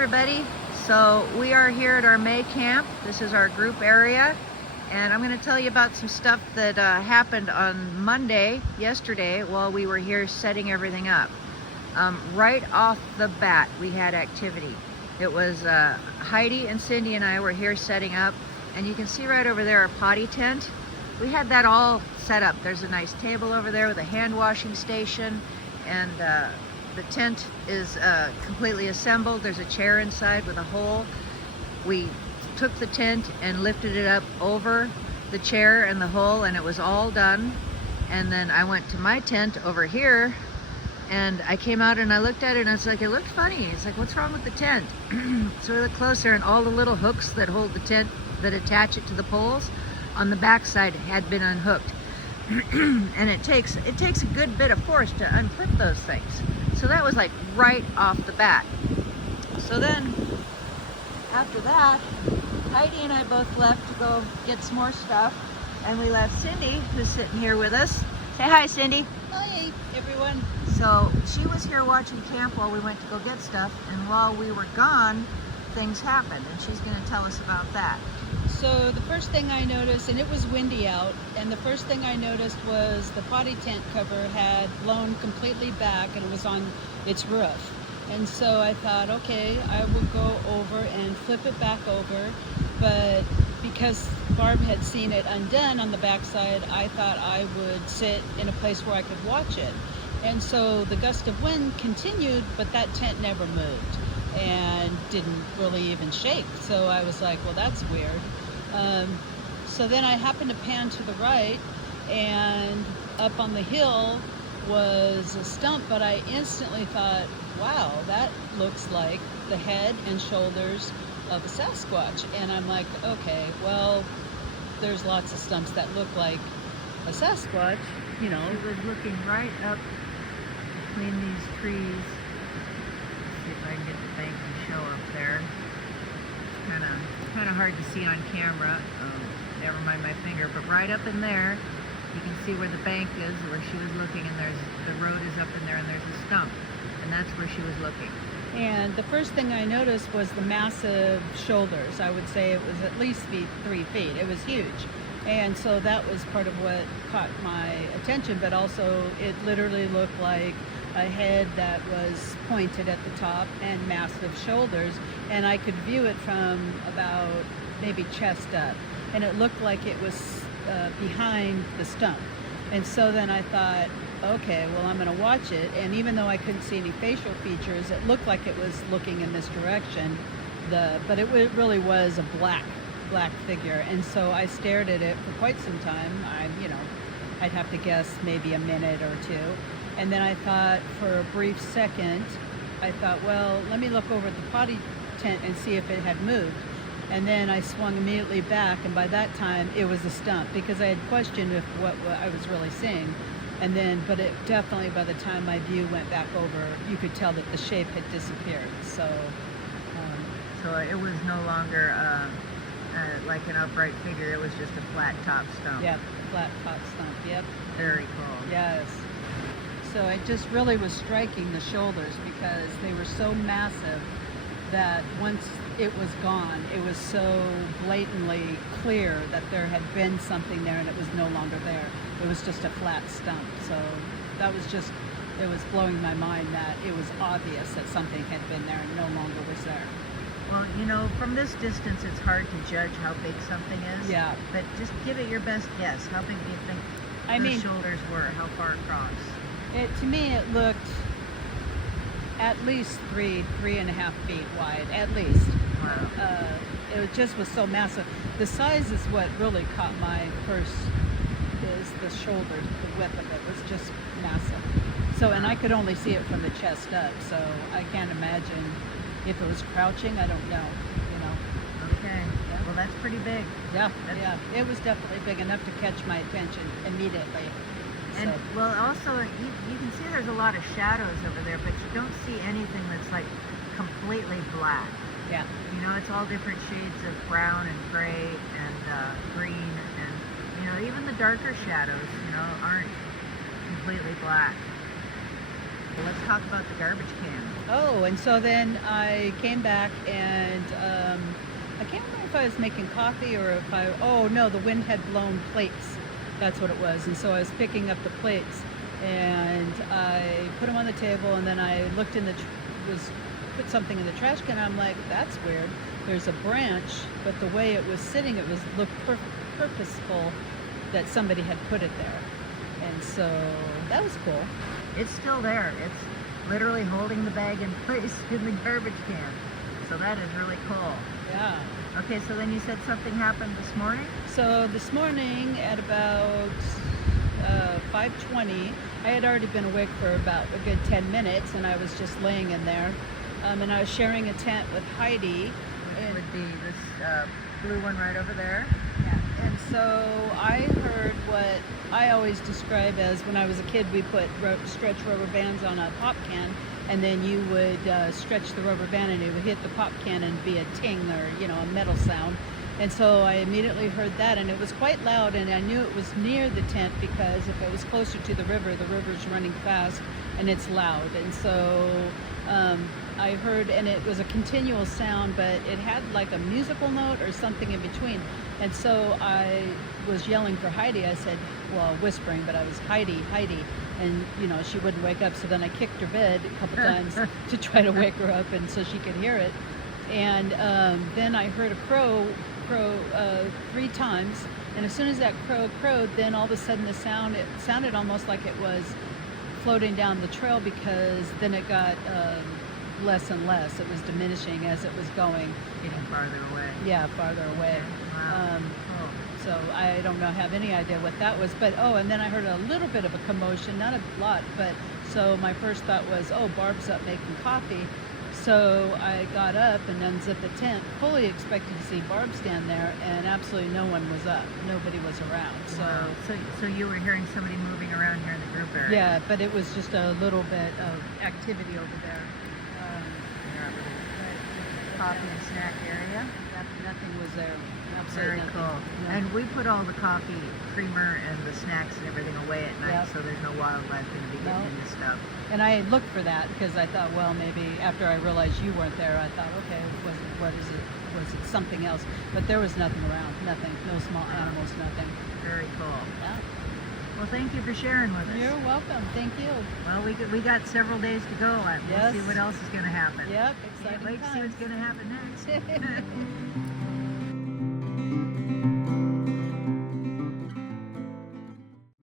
everybody. So we are here at our May camp. This is our group area, and I'm going to tell you about some stuff that happened on Monday, yesterday, while we were here setting everything up. Right off the bat, we had activity. It was Heidi and Cindy and I were here setting up, and you can see right over there a potty tent. We had that all set up. There's a nice table over there with a hand washing station, and the tent is completely assembled. There's a chair inside with a hole. We took the tent and lifted it up over the chair and the hole, and it was all done. And then I went to my tent over here, and I came out and I looked at it, and I was like, it looked funny. It's like, what's wrong with the tent? So we looked closer, and all the little hooks that hold the tent, that attach it to the poles on the back side, had been unhooked. And it takes a good bit of force to unclip those things. So that was like right off the bat. So then after that, Heidi and I both left to go get some more stuff, and we left Cindy, who's sitting here with us. Say hi, Cindy. Hi, everyone. So she was here watching camp while we went to go get stuff, and while we were gone, things happened, and she's going to tell us about that. So the first thing I noticed, and it was windy out, and the first thing I noticed was the potty tent cover had blown completely back, and it was on its roof. And so I thought, okay, I will go over and flip it back over, but because Barb had seen it undone on the backside, I thought I would sit in a place where I could watch it. And so the gust of wind continued, but that tent never moved and didn't really even shake. So I was like, well, that's weird. So then I happened to pan to the right, and up on the hill was a stump, but I instantly thought, wow, that looks like the head and shoulders of a Sasquatch. And I'm like, okay, well, there's lots of stumps that look like a Sasquatch, you know. She was looking right up between these trees. Let's see if I can get the bank to show up there. It's kind of hard to see on camera. Never mind my finger, but right up in there, you can see where the bank is, where she was looking, and the road is up in there, and there's a stump, and that's where she was looking. And the first thing I noticed was the massive shoulders. I would say it was at least 3 feet. It was huge. And so that was part of what caught my attention, but also it literally looked like a head that was pointed at the top and massive shoulders, and I could view it from about maybe chest up, and it looked like it was behind the stump. And so then I thought, okay, well, I'm going to watch it, and even though I couldn't see any facial features, it looked like it was looking in this direction, but it really was a black figure. And so I stared at it for quite some time. I'd have to guess maybe a minute or two. And then I thought, for a brief second, I thought, well, let me look over at the potty tent and see if it had moved. And then I swung immediately back, and by that time it was a stump, because I had questioned if what I was really seeing. And then, but it definitely, by the time my view went back over, you could tell that the shape had disappeared. So it was no longer like an upright figure. It was just a flat top stump. Yep, flat top stump. Yep. Very cool. Yes. So it just really was striking the shoulders, because they were so massive that once it was gone, it was so blatantly clear that there had been something there, and it was no longer there. It was just a flat stump. So that was just, it was blowing my mind that it was obvious that something had been there and no longer was there. Well, you know, from this distance, it's hard to judge how big something is. Yeah. But just give it your best guess. How big do you think the shoulders were? How far across? To me, it looked at least 3.5 feet wide, at least. Wow. It just was so massive. The size is what really caught my first, is the shoulders, the width of it was just massive. So, and I could only see it from the chest up, so I can't imagine if it was crouching. I don't know, you know. Okay. Yeah. Well, that's pretty big. Yeah, it was definitely big enough to catch my attention immediately. And well, also you can see there's a lot of shadows over there, but you don't see anything that's like completely black. Yeah. You know, it's all different shades of brown and gray and green, and you know, even the darker shadows, you know, aren't completely black. Let's talk about the garbage can. Oh, and so then I came back and I can't remember if I was making coffee or if oh no, the wind had blown plates. That's what it was. And so I was picking up the plates and I put them on the table, and then I looked in put something in the trash can. I'm like, that's weird. There's a branch, but the way it was sitting, it looked purposeful that somebody had put it there. And so that was cool. It's still there. It's literally holding the bag in place in the garbage can. So that is really cool. Yeah. Okay, so then you said something happened this morning? So this morning at about 5:20, I had already been awake for about a good 10 minutes, and I was just laying in there. And I was sharing a tent with Heidi. Which would be this blue one right over there. Yeah. And so I heard what I always describe as, when I was a kid, we put stretch rubber bands on a pop can, and then you would stretch the rubber band and it would hit the pop can and be a ting, or a metal sound. And so I immediately heard that, and it was quite loud, and I knew it was near the tent because if it was closer to the river's running fast and it's loud. And so I heard, and it was a continual sound, but it had like a musical note or something in between. And so I was yelling for Heidi. I said, well, whispering, but I was Heidi, Heidi. And, she wouldn't wake up. So then I kicked her bed a couple times to try to wake her up, and so she could hear it. And then I heard a crow 3 times. And as soon as that crow crowed, then all of a sudden it sounded almost like it was floating down the trail, because then it got less and less. It was diminishing as it was going. Getting farther away. Yeah, farther away. Wow. So I don't have any idea what that was. But, and then I heard a little bit of a commotion, not a lot, but so my first thought was, Barb's up making coffee. So I got up and unzipped the tent, fully expecting to see Barb stand there, and absolutely no one was up. Nobody was around. So, wow. So you were hearing somebody moving around here in the group area? Yeah, but it was just a little bit of activity over there. Coffee and snack area? Nothing was there. Very Nothing. cool. No. And we put all the coffee creamer and the snacks and everything away at night, Yep. so there's no wildlife going to be getting No. into stuff. And I looked for that because I thought, well, maybe after I realized you weren't there, I thought, okay, what is it? Was it something else? But there was nothing around. Nothing. No small animals. Nothing. Very cool. Yeah. Well, thank you for sharing with us. You're welcome. Thank you. Well, we got several days to go. We'll Yes. see what else is going to happen. Yep. Can't Exciting wait to see what's times. going to happen next.